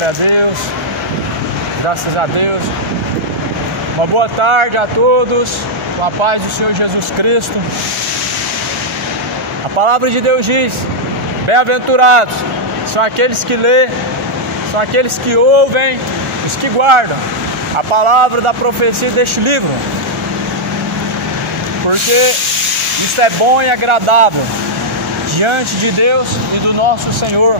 Glória a Deus, graças a Deus. Uma boa tarde a todos, com a paz do Senhor Jesus Cristo. A palavra de Deus diz: bem-aventurados são aqueles que lêem, são aqueles que ouvem, os que guardam a palavra da profecia deste livro, porque isso é bom e agradável diante de Deus e do nosso Senhor,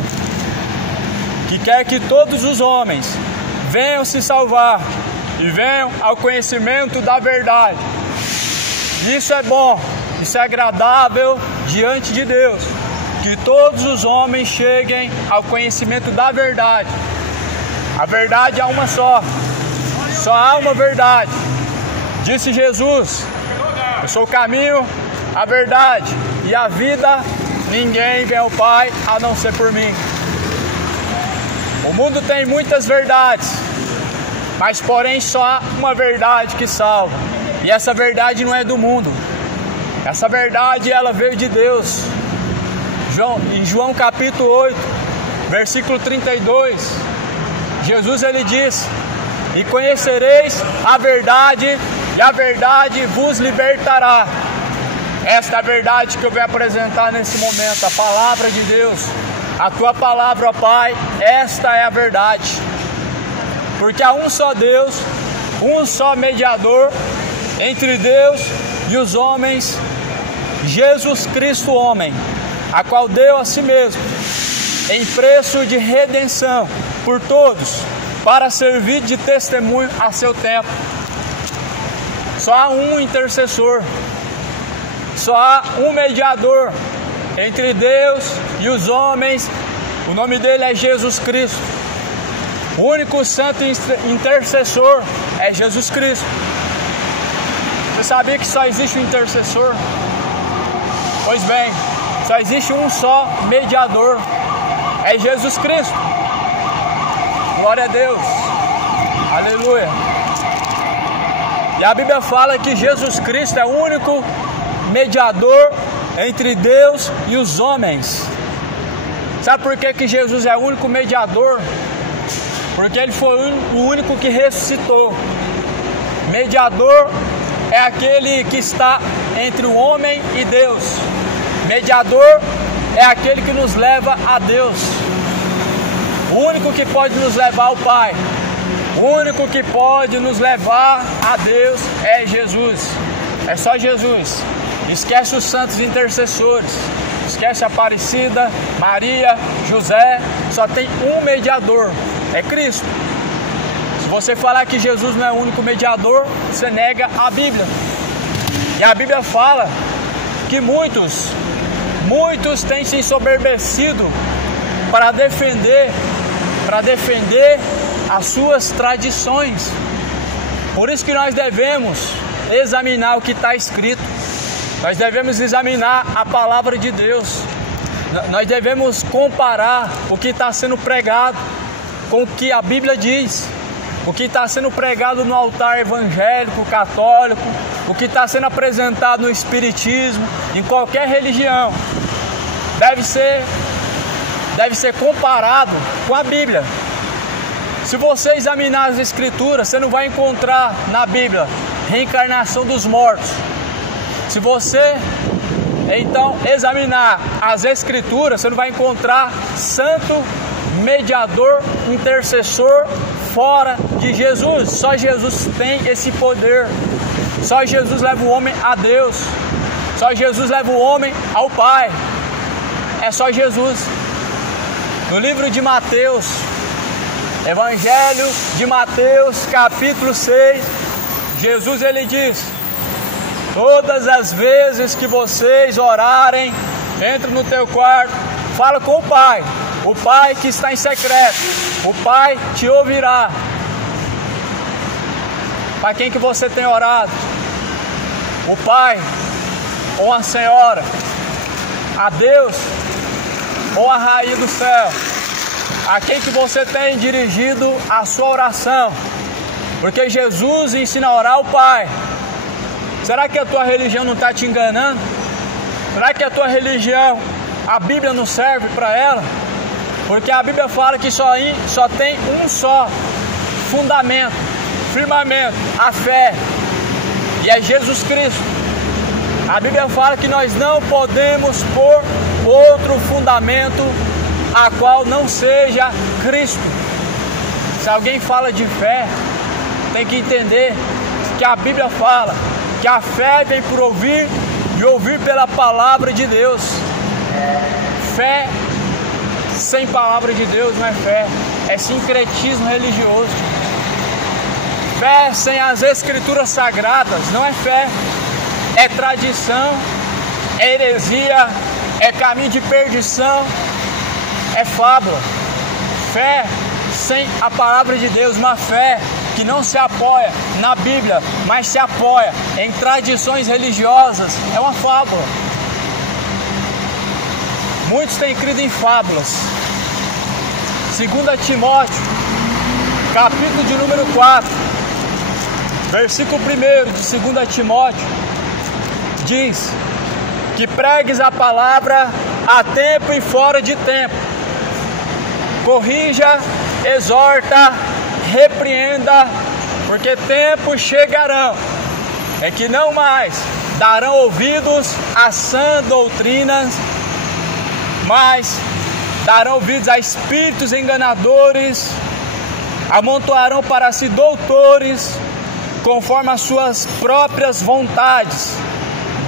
que quer que todos os homens venham se salvar e venham ao conhecimento da verdade. Isso é bom, isso é agradável diante de Deus, que todos os homens cheguem ao conhecimento da verdade. A verdade é uma só há uma verdade. Disse Jesus: eu sou o caminho, a verdade e a vida. Ninguém vem ao Pai a não ser por mim. O mundo tem muitas verdades, mas porém só há uma verdade que salva. E essa verdade não é do mundo. Essa verdade, ela veio de Deus. Em João capítulo 8, versículo 32, Jesus ele diz: e conhecereis a verdade, e a verdade vos libertará. Esta é a verdade que eu venho apresentar nesse momento, a palavra de Deus. A tua palavra, ó Pai, esta é a verdade. Porque há um só Deus, um só mediador entre Deus e os homens, Jesus Cristo homem, a qual deu a si mesmo em preço de redenção por todos, para servir de testemunho a seu tempo. Só há um intercessor, só há um mediador entre Deus e os homens. O nome dele é Jesus Cristo. O único santo intercessor é Jesus Cristo. Você sabia que só existe um intercessor? Pois bem, só existe um só mediador, é Jesus Cristo. Glória a Deus, aleluia. E a Bíblia fala que Jesus Cristo é o único mediador entre Deus e os homens. Sabe por que Jesus é o único mediador? Porque ele foi o único que ressuscitou. Mediador é aquele que está entre o homem e Deus. Mediador é aquele que nos leva a Deus. O único que pode nos levar ao Pai, o único que pode nos levar a Deus é Jesus. É só Jesus. Esquece os santos intercessores, esquece a Aparecida, Maria, José. Só tem um mediador, é Cristo. Se você falar que Jesus não é o único mediador, você nega a Bíblia. E a Bíblia fala que muitos têm se ensoberbecido para defender as suas tradições. Por isso que nós devemos examinar o que está escrito. Nós devemos examinar a palavra de Deus. Nós devemos comparar o que está sendo pregado com o que a Bíblia diz. O que está sendo pregado no altar evangélico, católico, o que está sendo apresentado no espiritismo, em qualquer religião, deve ser comparado com a Bíblia. Se você examinar as Escrituras, você não vai encontrar na Bíblia reencarnação dos mortos. Se você então examinar as Escrituras, você não vai encontrar santo, mediador, intercessor fora de Jesus. Só Jesus tem esse poder. Só Jesus leva o homem a Deus. Só Jesus leva o homem ao Pai. É só Jesus. No livro de Mateus, Evangelho de Mateus, capítulo 6, Jesus ele diz: todas as vezes que vocês orarem, entra no teu quarto, fala com o Pai que está em secreto, o Pai te ouvirá. Para quem que você tem orado? O Pai ou a Senhora? A Deus ou a Rainha do céu? A quem que você tem dirigido a sua oração? Porque Jesus ensina a orar ao Pai. Será que a tua religião não está te enganando? Será que a tua religião, a Bíblia não serve para ela? Porque a Bíblia fala que só tem um só fundamento, firmamento, a fé, e é Jesus Cristo. A Bíblia fala que nós não podemos pôr outro fundamento a qual não seja Cristo. Se alguém fala de fé, tem que entender que a Bíblia fala que a fé vem por ouvir e ouvir pela palavra de Deus. Fé sem palavra de Deus não é fé, é sincretismo religioso. Fé sem as escrituras sagradas não é fé, é tradição, é heresia, é caminho de perdição, é fábula. Fé sem a palavra de Deus, uma fé que não se apoia na Bíblia, mas se apoia em tradições religiosas, é uma fábula. Muitos têm crido em fábulas. 2 Timóteo, capítulo de número 4, versículo 1 de 2 Timóteo, diz que pregues a palavra a tempo e fora de tempo, corrija, exorta, repreenda, porque tempos chegarão em que não mais darão ouvidos a sã doutrinas, mas darão ouvidos a espíritos enganadores, amontoarão para si doutores, conforme as suas próprias vontades,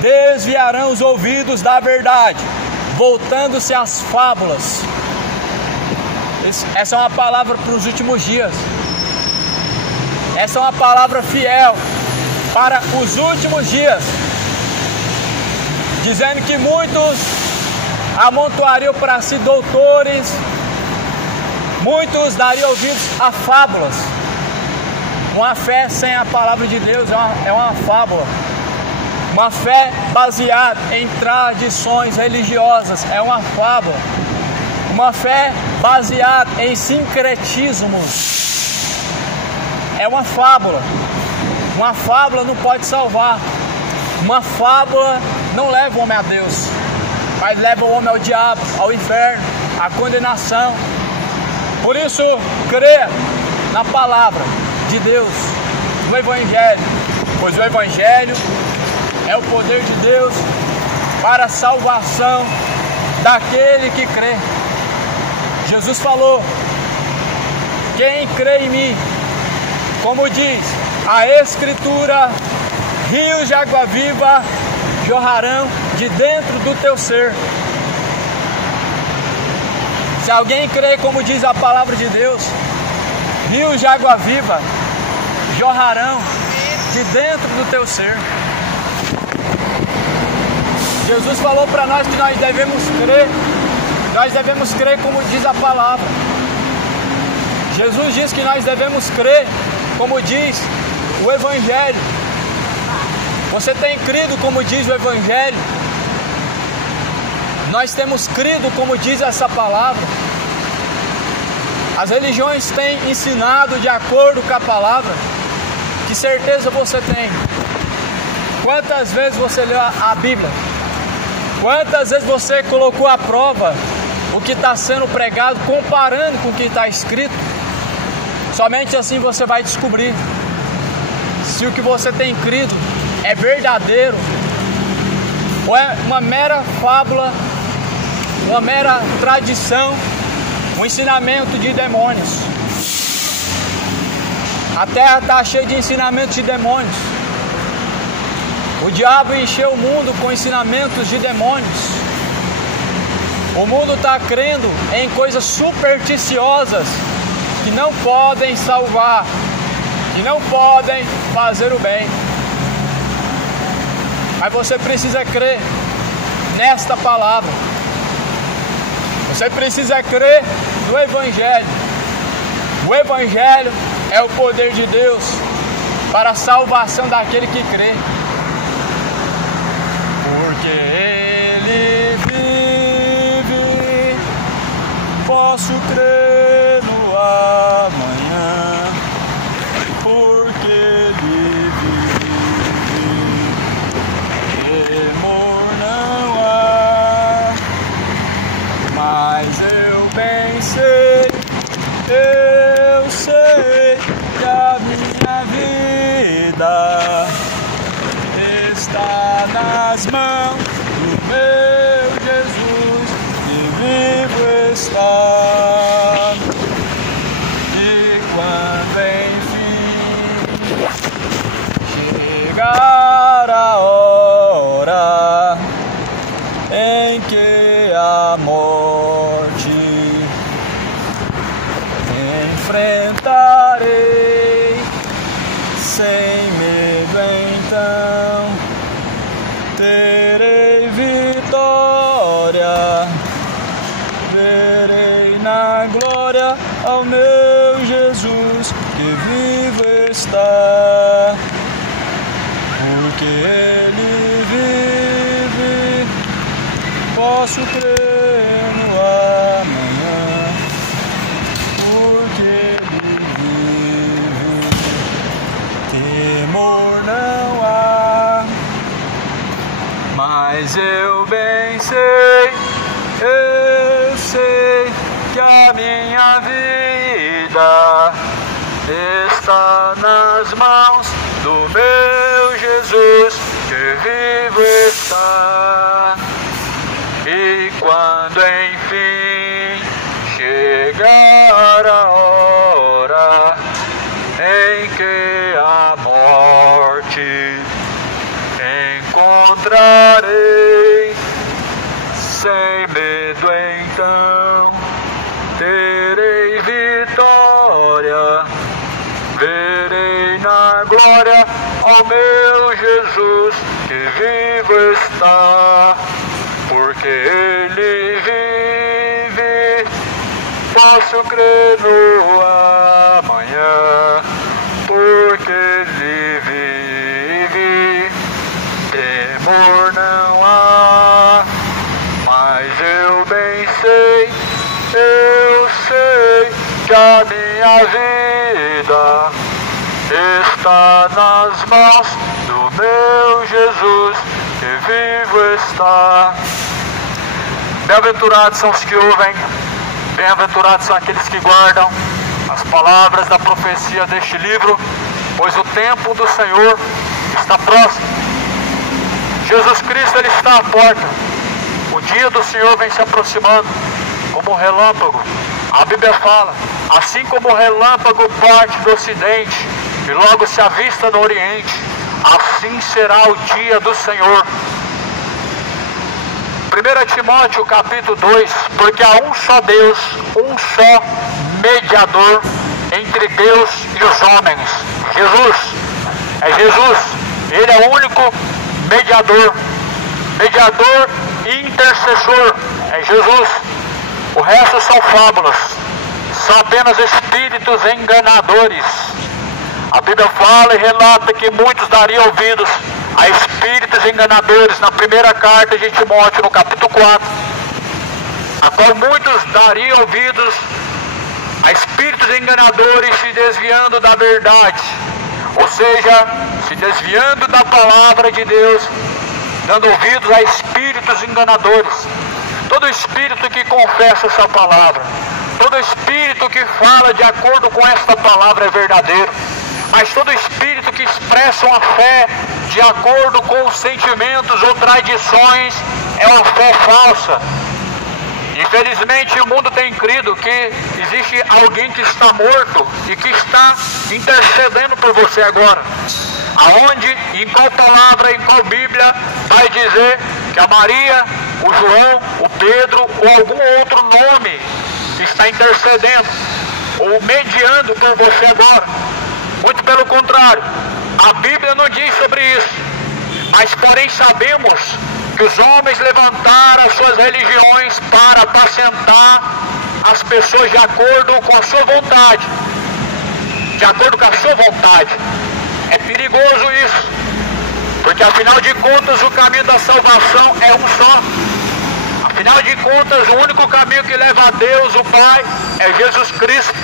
desviarão os ouvidos da verdade, voltando-se às fábulas. Essa é uma palavra para os últimos dias. Essa é uma palavra fiel para os últimos dias, dizendo que muitos amontoariam para si doutores, muitos dariam ouvidos a fábulas. Uma fé sem a palavra de Deus é uma fábula. Uma fé baseada em tradições religiosas é uma fábula. Uma fé baseada em sincretismos é uma fábula. Uma fábula não pode salvar. Uma fábula não leva o homem a Deus, mas leva o homem ao diabo, ao inferno, à condenação. Por isso, creia na palavra de Deus, no Evangelho, pois o Evangelho é o poder de Deus para a salvação daquele que crê. Jesus falou: quem crê em mim, como diz a Escritura, rios de água viva jorrarão de dentro do teu ser. Se alguém crê, como diz a palavra de Deus, rios de água viva jorrarão de dentro do teu ser. Jesus falou para nós que nós devemos crer como diz a palavra. Jesus diz que nós devemos crer como diz o Evangelho. Você tem crido como diz o Evangelho? Nós temos crido como diz essa palavra. As religiões têm ensinado de acordo com a palavra. Que certeza você tem? Quantas vezes você leu a Bíblia? Quantas vezes você colocou à prova o que está sendo pregado, comparando com o que está escrito? Somente assim você vai descobrir se o que você tem crido é verdadeiro ou é uma mera fábula, uma mera tradição, um ensinamento de demônios. A terra está cheia de ensinamentos de demônios. O diabo encheu o mundo com ensinamentos de demônios. O mundo está crendo em coisas supersticiosas que não podem salvar, que não podem fazer o bem. Mas você precisa crer nesta palavra. Você precisa crer no Evangelho. O Evangelho é o poder de Deus para a salvação daquele que crê. Porque Ele vive, posso crer no amanhã. Porque Ele vive, temor não há, mas eu bem sei nas mãos do meu Jesus que vivo está. E quando enfim chegar a hora em que a morte enfrentarei sem medo, então terei vitória, verei na glória ao meu Jesus que vivo está, porque Ele vive, posso crer no amanhã, porque Ele vive, temor não há. Mas eu bem sei, eu sei que a minha vida está nas mãos do meu Jesus que vivo está. E quando enfim chegar a hora em que a morte encontrarei, sem medo então terei vitória, verei na glória ao meu Jesus que vivo está, porque Ele vive, posso crer no amanhã, porque Ele vive, temor não há. Mas eu bem sei, eu sei que a minha vida está nas mãos do meu Jesus que vivo está. Bem-aventurados são os que ouvem, bem-aventurados são aqueles que guardam as palavras da profecia deste livro, pois o tempo do Senhor está próximo. Jesus Cristo, Ele está à porta. O dia do Senhor vem se aproximando como um relâmpago. A Bíblia fala, assim como o relâmpago parte do ocidente e logo se avista no oriente, assim será o dia do Senhor. 1 Timóteo capítulo 2, porque há um só Deus, um só mediador entre Deus e os homens, Jesus. É Jesus, Ele é o único mediador, mediador e intercessor, é Jesus. O resto são fábulas, são apenas espíritos enganadores. A Bíblia fala e relata que muitos dariam ouvidos a espíritos enganadores na primeira carta de Timóteo, no capítulo 4, a qual muitos dariam ouvidos a espíritos enganadores se desviando da verdade, ou seja, se desviando da palavra de Deus, dando ouvidos a espíritos enganadores. Todo espírito que confessa essa palavra, todo espírito que fala de acordo com esta palavra é verdadeiro, mas todo espírito que expressa uma fé de acordo com os sentimentos ou tradições é uma fé falsa. Infelizmente o mundo tem crido que existe alguém que está morto e que está intercedendo por você agora. Aonde, em qual palavra, em qual Bíblia vai dizer que a Maria, o João, o Pedro ou algum outro nome está intercedendo ou mediando por você agora? Muito pelo contrário, a Bíblia não diz sobre isso, mas porém sabemos que os homens levantaram as suas religiões para apacentar as pessoas de acordo com a sua vontade, de acordo com a sua vontade. É perigoso isso, porque afinal de contas o caminho da salvação é um só. Afinal de contas o único caminho que leva a Deus, o Pai, é Jesus Cristo.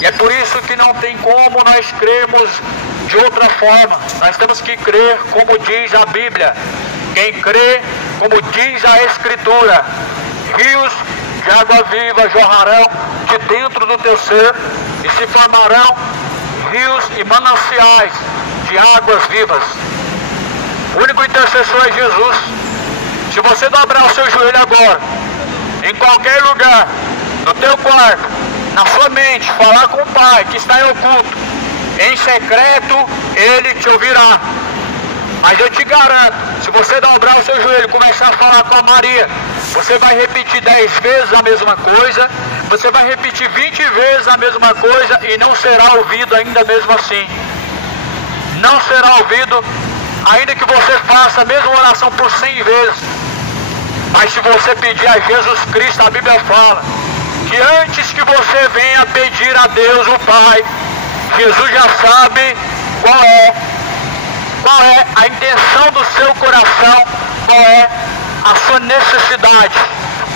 E é por isso que não tem como nós crermos de outra forma. Nós temos que crer como diz a Bíblia. Quem crê, como diz a Escritura, rios de água viva jorrarão de dentro do teu ser e se formarão rios e mananciais de águas vivas. O único intercessor é Jesus. Se você dobrar o seu joelho agora, em qualquer lugar, no teu quarto, na sua mente, falar com o Pai que está em oculto, em secreto, Ele te ouvirá. Mas eu te garanto, se você dobrar o seu joelho e começar a falar com a Maria, você vai repetir 10 vezes a mesma coisa, você vai repetir 20 vezes a mesma coisa e não será ouvido ainda mesmo assim. Não será ouvido, ainda que você faça a mesma oração por 100 vezes. Mas se você pedir a Jesus Cristo, a Bíblia fala que antes que você venha pedir a Deus o Pai, Jesus já sabe qual é a intenção do seu coração, qual é a sua necessidade.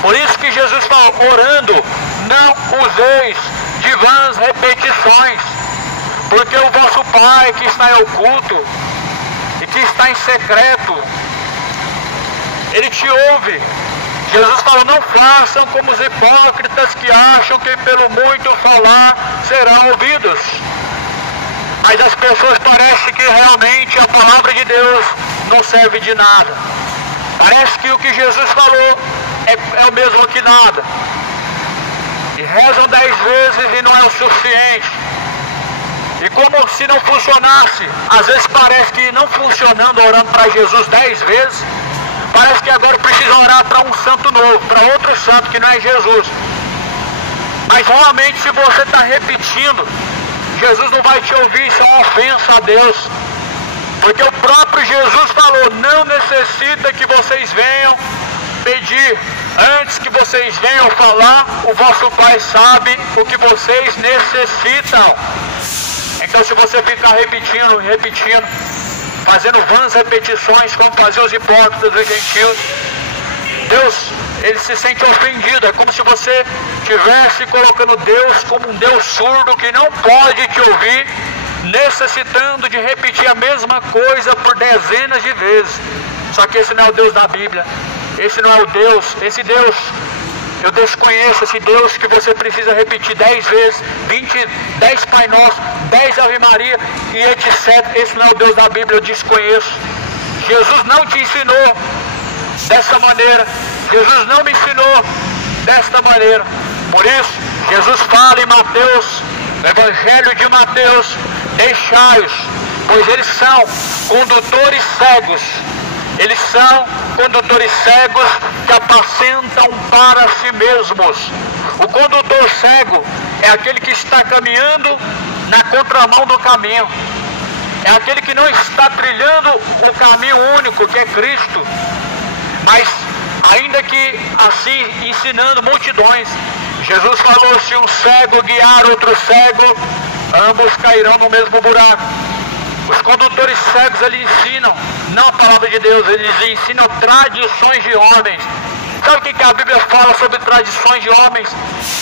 Por isso que Jesus fala, orando, não useis de vãs repetições, porque o vosso Pai que está em oculto e que está em secreto, Ele te ouve. Jesus falou, não façam como os hipócritas que acham que pelo muito falar serão ouvidos. Mas as pessoas parecem que realmente a palavra de Deus não serve de nada. Parece que o que Jesus falou é o mesmo que nada. E rezam 10 vezes e não é o suficiente. E como se não funcionasse, às vezes parece que não funcionando orando para Jesus 10 vezes, parece que agora precisa orar para um santo novo, para outro santo que não é Jesus. Mas realmente se você está repetindo, Jesus não vai te ouvir, isso é uma ofensa a Deus. Porque o próprio Jesus falou, não necessita que vocês venham pedir. Antes que vocês venham falar, o vosso Pai sabe o que vocês necessitam. Então se você ficar repetindo, fazendo vãs repetições, como faziam os hipócritas e os gentios, Deus, Ele se sente ofendido. É como se você estivesse colocando Deus como um Deus surdo que não pode te ouvir, necessitando de repetir a mesma coisa por dezenas de vezes. Só que esse não é o Deus da Bíblia. Esse não é o Deus. Esse Deus, eu desconheço esse Deus que você precisa repetir 10 vezes, 10 Pai Nosso, 10 Ave Maria e etc. Esse não é o Deus da Bíblia, eu desconheço. Jesus não te ensinou dessa maneira. Jesus não me ensinou desta maneira. Por isso, Jesus fala em Mateus, no Evangelho de Mateus, deixai-os, pois eles são condutores cegos. Eles são condutores cegos que apacentam para si mesmos. O condutor cego é aquele que está caminhando na contramão do caminho. É aquele que não está trilhando o caminho único, que é Cristo. Mas, ainda que assim, ensinando multidões, Jesus falou, se um cego guiar outro cego, ambos cairão no mesmo buraco. Os condutores cegos, eles ensinam, não a palavra de Deus, eles ensinam tradições de homens. Sabe o que a Bíblia fala sobre tradições de homens?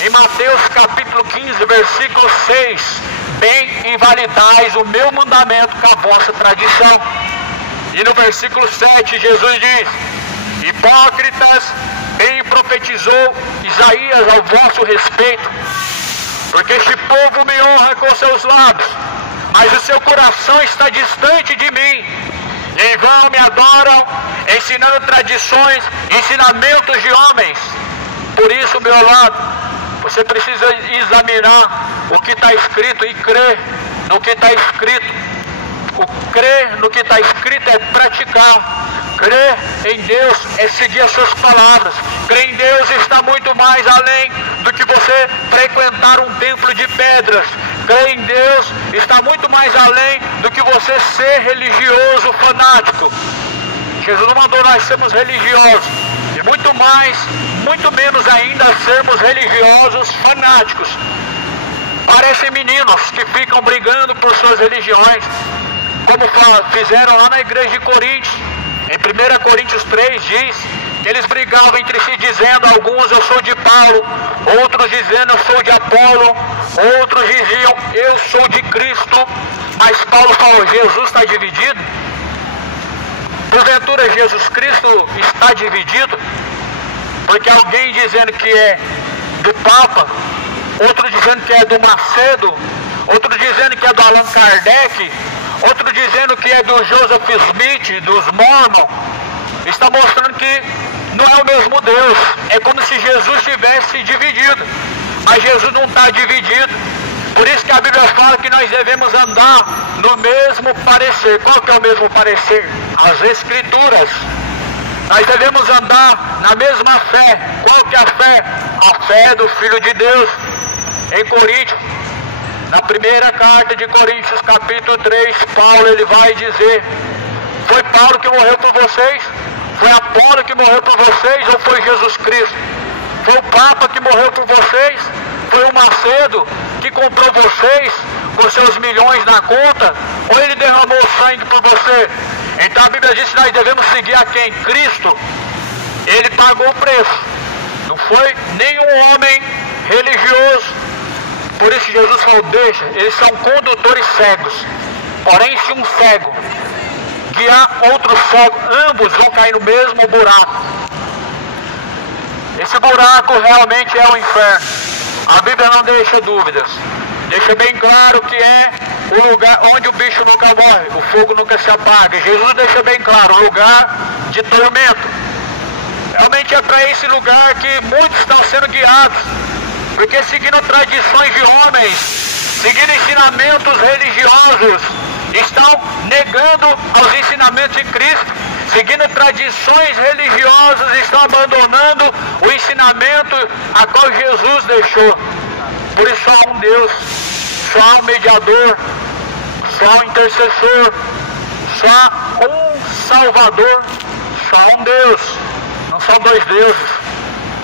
Em Mateus capítulo 15, versículo 6, bem invalidais o meu mandamento com a vossa tradição. E no versículo 7, Jesus diz, hipócritas, bem profetizou Isaías ao vosso respeito, porque este povo me honra com seus lábios, mas o seu coração está distante de mim. Em vão me adoram, ensinando tradições, ensinamentos de homens. Por isso, meu amado, você precisa examinar o que está escrito e crer no que está escrito. O crer no que está escrito é praticar. Crer em Deus é seguir as suas palavras. Crer em Deus está muito mais além do que você frequentar um templo de pedras. Crer em Deus está muito mais além do que você ser religioso fanático. Jesus não mandou nós sermos religiosos, e muito menos ainda sermos religiosos fanáticos. Parecem meninos que ficam brigando por suas religiões, como fizeram lá na igreja de Coríntios. Em 1 Coríntios 3 diz que eles brigavam entre si, dizendo, alguns eu sou de Paulo, outros dizendo eu sou de Apolo, outros diziam eu sou de Cristo. Mas Paulo falou, Jesus está dividido? Porventura Jesus Cristo está dividido? Porque alguém dizendo que é do Papa, outro dizendo que é do Macedo, outro dizendo que é do Allan Kardec, outro dizendo que é do Joseph Smith, dos Mormon. Está mostrando que não é o mesmo Deus. É como se Jesus tivesse dividido, mas Jesus não está dividido. Por isso que a Bíblia fala que nós devemos andar no mesmo parecer. Qual que é o mesmo parecer? As Escrituras. Nós devemos andar na mesma fé. Qual que é a fé? A fé do Filho de Deus. Em Coríntios, na primeira carta de Coríntios, capítulo 3, Paulo ele vai dizer: foi Paulo que morreu por vocês? Foi Apolo que morreu por vocês? Ou foi Jesus Cristo? Foi o Papa que morreu por vocês? Foi o Macedo que comprou vocês com seus milhões na conta? Ou ele derramou sangue por você? Então a Bíblia diz que nós devemos seguir a quem? Cristo. Ele pagou o preço. Não foi nenhum homem religioso. Por isso Jesus falou: deixa, eles são condutores cegos. Porém, se um cego guiar outro cego, ambos vão cair no mesmo buraco. Esse buraco realmente é o inferno. A Bíblia não deixa dúvidas. Deixa bem claro que é o lugar onde o bicho nunca morre, o fogo nunca se apaga. Jesus deixa bem claro, o lugar de tormento. Realmente é para esse lugar que muitos estão sendo guiados. Porque seguindo tradições de homens, seguindo ensinamentos religiosos, estão negando aos ensinamentos de Cristo. Seguindo tradições religiosas, estão abandonando o ensinamento a qual Jesus deixou. Por isso só há um Deus, só há um mediador, só há um intercessor, só há um Salvador, só há um Deus. Não são dois deuses.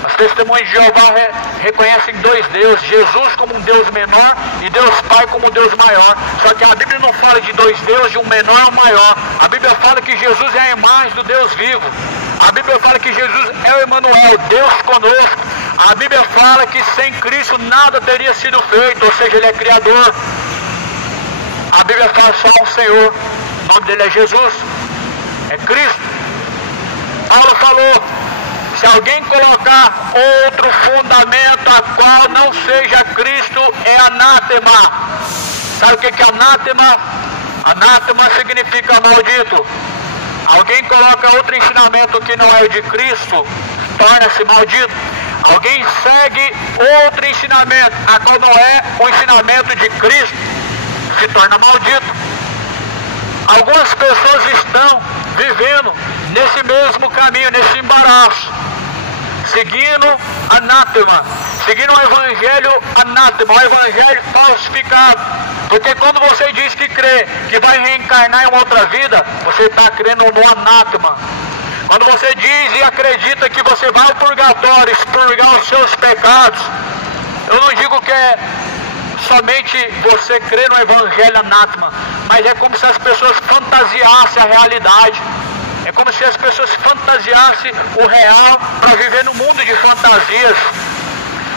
Os testemunhos de Jeová reconhecem dois deuses, Jesus como um Deus menor e Deus Pai como um Deus maior. Só que a Bíblia não fala de dois deuses, de um menor e um maior. A Bíblia fala que Jesus é a imagem do Deus vivo. A Bíblia fala que Jesus é o Emmanuel, Deus conosco. A Bíblia fala que sem Cristo nada teria sido feito, ou seja, Ele é Criador. A Bíblia fala só um Senhor, o nome dele é Jesus, é Cristo. Paulo falou: se alguém colocar outro fundamento a qual não seja Cristo, é anátema. Sabe o que é anátema? Anátema significa maldito. Alguém coloca outro ensinamento que não é o de Cristo, torna-se maldito. Alguém segue outro ensinamento, a qual não é o ensinamento de Cristo, se torna maldito. Algumas pessoas estão vivendo nesse mesmo caminho, nesse embaraço, seguindo anátema, seguindo o evangelho anátema, o evangelho falsificado. Porque quando você diz que crê que vai reencarnar em uma outra vida, você está crendo no anátema. Quando você diz e acredita que você vai ao purgatório expurgar os seus pecados, eu não digo que é somente você crê no evangelho anátema, mas é como se as pessoas fantasiassem a realidade. É como se as pessoas fantasiassem o real para viver no mundo de fantasias.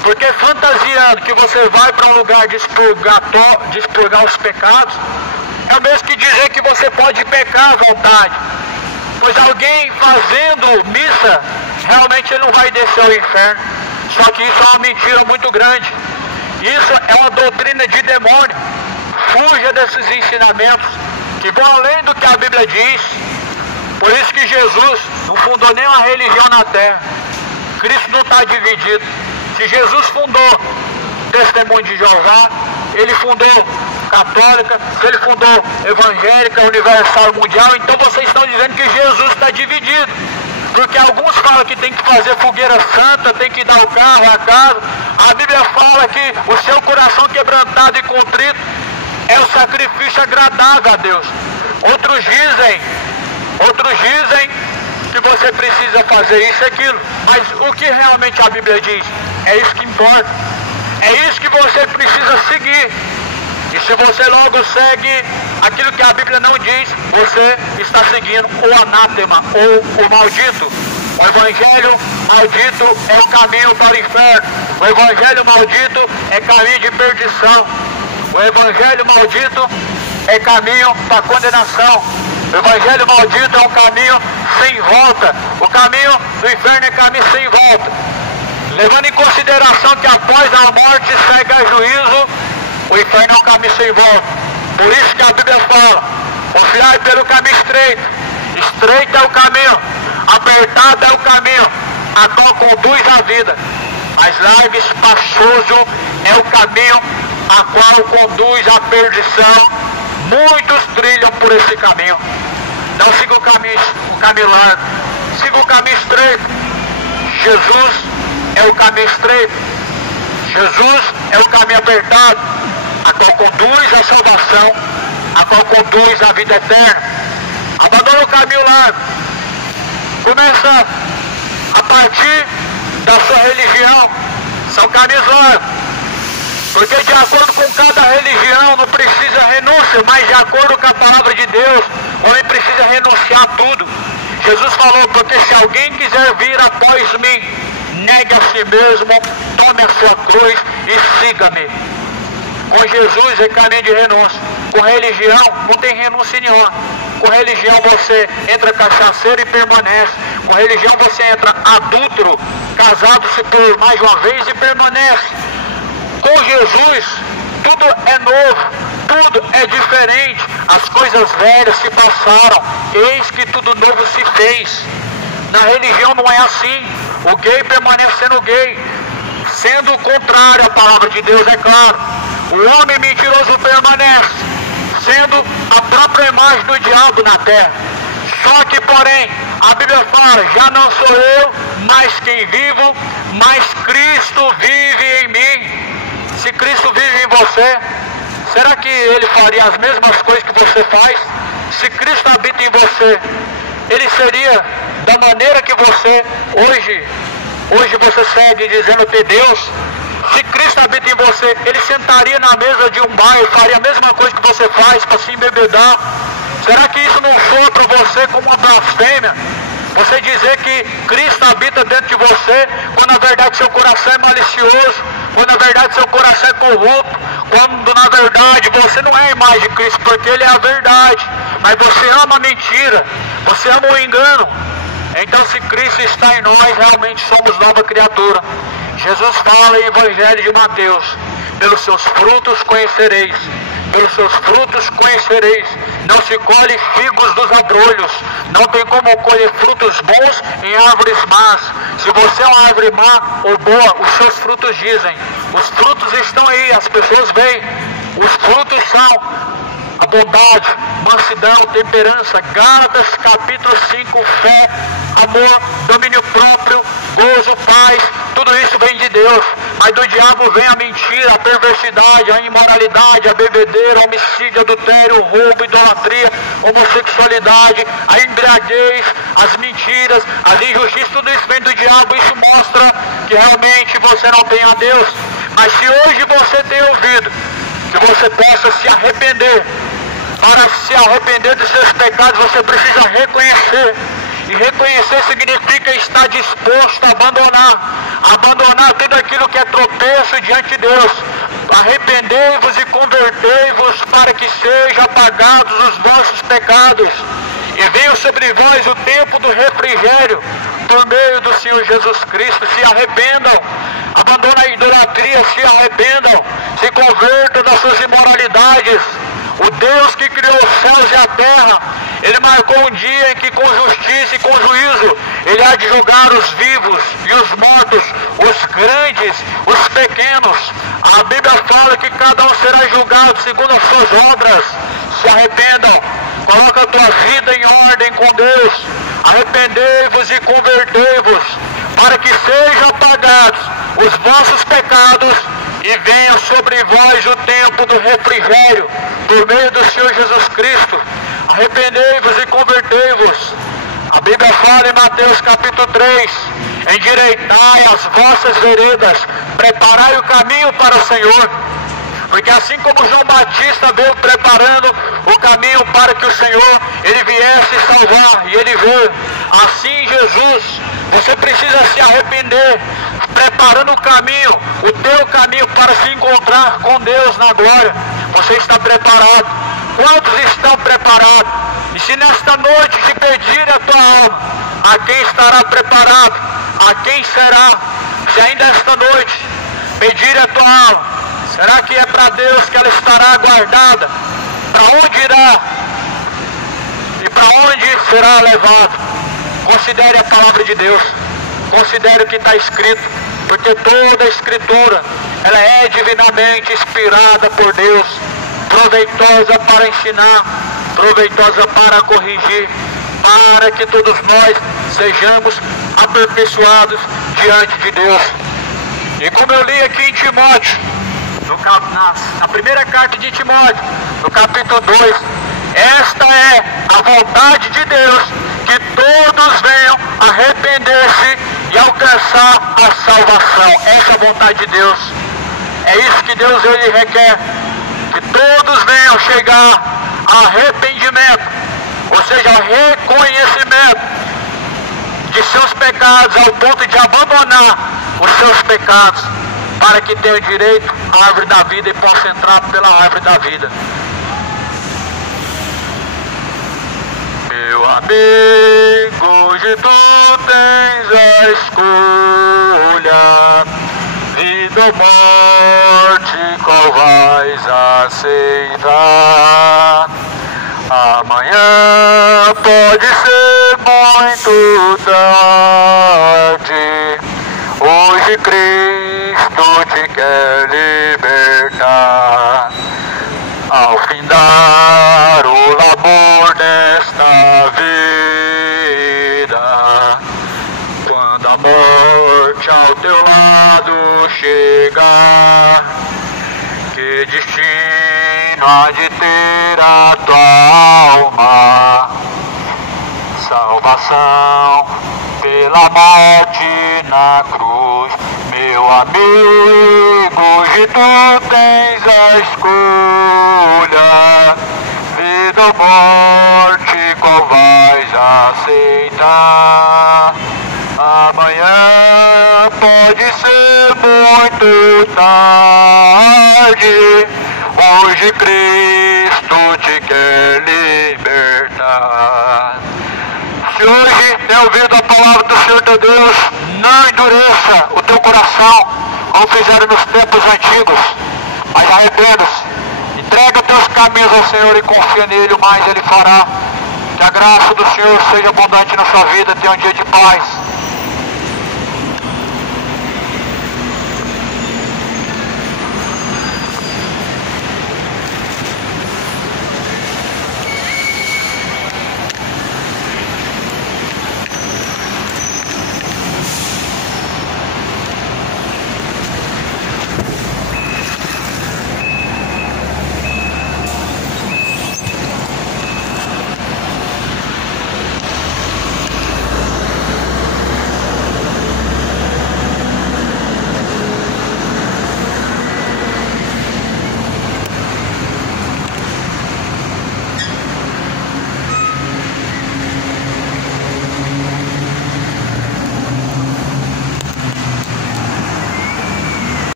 Porque fantasiando que você vai para um lugar de expurgar os pecados, é o mesmo que dizer que você pode pecar à vontade. Pois alguém fazendo missa, realmente ele não vai descer ao inferno. Só que isso é uma mentira muito grande. Isso é uma doutrina de demônio. Fuja desses ensinamentos que vão além do que a Bíblia diz. Por isso que Jesus não fundou nenhuma religião na terra. Cristo não está dividido. Se Jesus fundou Testemunho de Jeová, Ele fundou católica, se Ele fundou evangélica, universal, mundial, então vocês estão dizendo que Jesus está dividido. Porque alguns falam que tem que fazer fogueira santa, tem que dar o carro, a casa. A Bíblia fala que o seu coração quebrantado e contrito é o sacrifício agradável a Deus. Outros dizem que você precisa fazer isso e aquilo. Mas o que realmente a Bíblia diz? É isso que importa. É isso que você precisa seguir. E se você logo segue aquilo que a Bíblia não diz, você está seguindo o anátema ou o maldito. O evangelho maldito é o caminho para o inferno. O evangelho maldito é caminho de perdição. O evangelho maldito é caminho para condenação. O evangelho maldito é um caminho sem volta. O caminho do inferno é caminho sem volta. Levando em consideração que após a morte segue a juízo, o inferno é um caminho sem volta. Por isso que a Bíblia fala Confiai pelo caminho estreito. Estreito é o caminho, apertado é o caminho, a qual conduz à vida. Mas largo e espaçoso é o caminho, a qual conduz à perdição. Muitos trilham por esse caminho. Não siga o caminho largo, siga o caminho estreito. Jesus é o caminho estreito. Jesus é o caminho apertado, a qual conduz à salvação, a qual conduz à vida eterna. Abandona o caminho largo. Começa a partir da sua religião. São caminhos largos. Porque de acordo com cada religião não precisa renúncia, mas de acordo com a palavra de Deus, o homem precisa renunciar a tudo. Jesus falou, porque se alguém quiser vir após mim, negue a si mesmo, tome a sua cruz e siga-me. Com Jesus é caminho de renúncia. Com religião não tem renúncia nenhuma. Com religião você entra cachaceiro e permanece. Com religião você entra adúltero, casado-se por mais uma vez e permanece. Com Jesus tudo é novo, tudo é diferente. As coisas velhas se passaram, eis que tudo novo se fez. Na religião não é assim. O gay permanecendo gay, sendo contrário à palavra de Deus, é claro. O homem mentiroso permanece, sendo a própria imagem do diabo na terra. Só que, porém, a Bíblia fala, já não sou eu, mas quem vivo, mas Cristo vive em mim. Se Cristo vive em você, será que Ele faria as mesmas coisas que você faz? Se Cristo habita em você, Ele seria da maneira que você hoje você segue dizendo ter Deus? Se Cristo habita em você, Ele sentaria na mesa de um bar e faria a mesma coisa que você faz para se embebedar? Será que isso não soa para você como uma blasfêmia? Você dizer que Cristo habita dentro de você, quando na verdade seu coração é malicioso, quando na verdade seu coração é corrupto, quando na verdade você não é a imagem de Cristo, porque Ele é a verdade, mas você ama a mentira, você ama o engano. Então, se Cristo está em nós, realmente somos nova criatura. Jesus fala em Evangelho de Mateus, pelos seus frutos conhecereis, pelos seus frutos conhecereis. Não se colhe figos dos abrolhos, não tem como colher frutos bons em árvores más. Se você é uma árvore má ou boa, os seus frutos dizem. Os frutos estão aí, as pessoas veem. Os frutos são a bondade, mansidão, temperança. Gálatas capítulo 5, fé, amor, domínio próprio, gozo, paz, tudo isso vem de Deus. Mas do diabo vem a mentira, a perversidade, a imoralidade, a bebedeira, o homicídio, adultério, o roubo, idolatria, homossexualidade, a embriaguez, as mentiras, as injustiças, tudo isso vem do diabo. Isso mostra que realmente você não tem a Deus. Mas se hoje você tem ouvido que você possa se arrepender, para se arrepender dos seus pecados você precisa reconhecer. E reconhecer significa estar disposto a abandonar tudo aquilo que é tropeço diante de Deus. Arrependei-vos e convertei-vos para que sejam apagados os vossos pecados. E venha sobre vós o tempo do refrigério por meio do Senhor Jesus Cristo. Se arrependam, abandona a idolatria, se arrependam, se convertam das suas imoralidades. O Deus que criou os céus e a terra, Ele marcou um dia em que com justiça e com juízo Ele há de julgar os vivos e os mortos, os grandes, os pequenos. A Bíblia fala que cada um será julgado segundo as suas obras. Se arrependam, coloca a tua vida em ordem com Deus. Arrependei-vos e convertei-vos, para que sejam apagados os vossos pecados e venha sobre vós o tempo do refrigério, por meio do Senhor Jesus Cristo. Arrependei-vos e convertei-vos. A Bíblia fala em Mateus capítulo 3, endireitai as vossas veredas, preparai o caminho para o Senhor. Porque assim como João Batista veio preparando o caminho para que o Senhor Ele viesse salvar, e Ele veio, assim Jesus, você precisa se arrepender, preparando o caminho, o teu caminho para se encontrar com Deus na glória. Você está preparado? Quantos estão preparados? E se nesta noite te pedir a tua alma, a quem estará preparado? A quem será? Se ainda esta noite pedir a tua alma, será que é para Deus que ela estará guardada? Para onde irá? aonde será levado? Considere a palavra de Deus, considere o que está escrito, porque toda a escritura, ela é divinamente inspirada por Deus, proveitosa para ensinar, proveitosa para corrigir, para que todos nós sejamos aperfeiçoados diante de Deus. E como eu li aqui em Timóteo, na primeira carta de Timóteo, no capítulo 2, esta é a vontade de Deus, que todos venham arrepender-se e alcançar a salvação. Essa é a vontade de Deus. É isso que Deus ele requer, que todos venham chegar a arrependimento, ou seja, ao reconhecimento de seus pecados, ao ponto de abandonar os seus pecados, para que tenham direito à árvore da vida e possam entrar pela árvore da vida. Meu amigo, hoje tu tens a escolha, vida ou morte, qual vais aceitar? Amanhã pode ser muito tarde, hoje Cristo te quer libertar. Ao findar o labor desta vida, quando a morte ao teu lado chegar, que destino há de ter a tua alma? Salvação pela morte na cruz. Meu amigo, hoje tu tens a escolha, vida ou morte, qual vais aceitar? Amanhã pode ser muito tarde, hoje Cristo te quer libertar. Se hoje tem ouvido a palavra do Senhor teu Deus, não endureça o teu coração, como fizeram nos tempos antigos, mas arrependa-se, entrega teus caminhos ao Senhor e confia nele, o mais ele fará. Que a graça do Senhor seja abundante na sua vida, tenha um dia de paz.